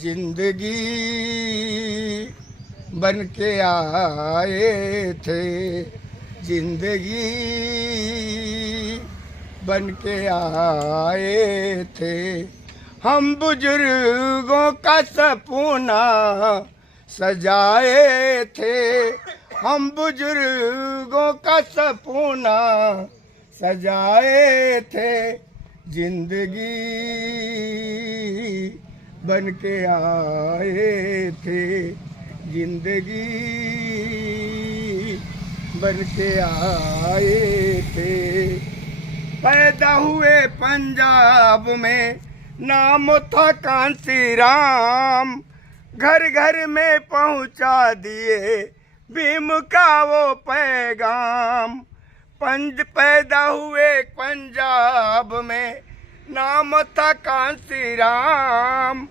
जिंदगी बन के आए थे, जिंदगी बन के आए थे। हम बुजुर्गों का सपना सजाए थे, हम बुजुर्गों का सपना सजाए थे। जिंदगी बन के आए थे, जिंदगी बन के आए थे। पैदा हुए पंजाब में, नाम था कांसी राम। घर घर में पहुंचा दिए भीम का वो पैगाम। पैदा हुए पंजाब में, नाम था कांसी राम।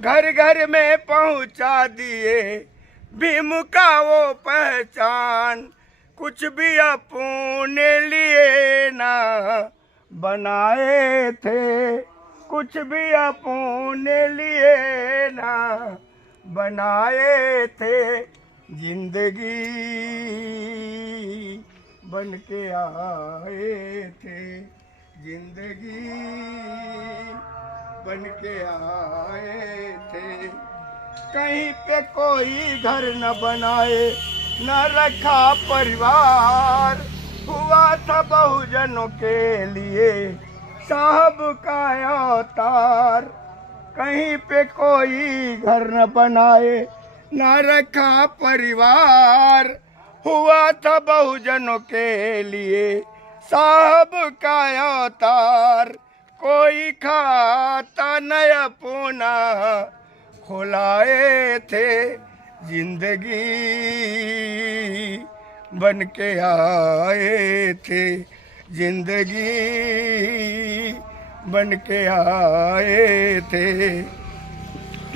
घर घर में पहुंचा दिए भीम का वो पहचान। कुछ भी अपने लिए ना बनाए थे, कुछ भी अपने लिए ना बनाए थे। जिंदगी बन के आए थे, जिंदगी बन के आए थे। कहीं पे कोई घर न बनाए, न रखा परिवार। हुआ था बहुजनों के लिए साहब का अवतार। कहीं पे कोई घर न बनाए, न रखा परिवार। हुआ था बहुजनों के लिए साहब का अवतार। कोई खाता न अपना खुलाए थे, जिंदगी बन के आए थे, जिंदगी बन के आए थे।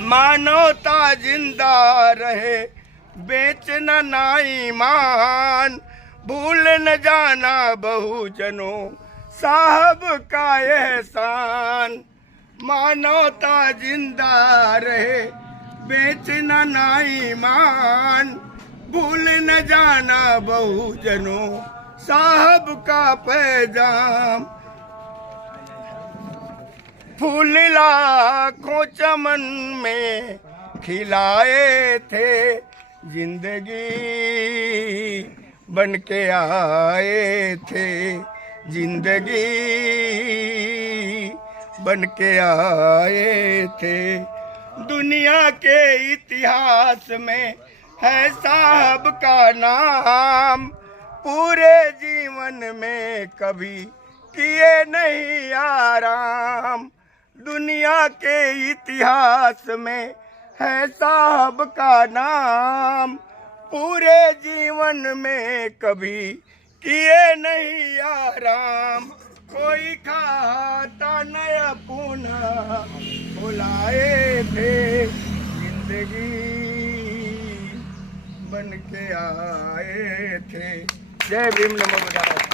मानवता जिंदा रहे, बेचना ना ईमान। भूल न जाना बहुजनों साहब का एहसान। मानवता जिंदा रहे, बेचना ना ईमान। भूल न जाना बहुजनों साहब का पैगाम। फूल लाखों चमन में खिलाए थे, जिंदगी बन के आए थे, जिंदगी बन के आए थे। दुनिया के इतिहास में है साहब का नाम। पूरे जीवन में कभी किए नहीं आराम। दुनिया के इतिहास में है साहब का नाम। पूरे जीवन में कभी किए नहीं आराम। कोई खाता न अपना बुलाए थे, जिंदगी बन के आए थे। जय भीम, नमो बुद्धाय।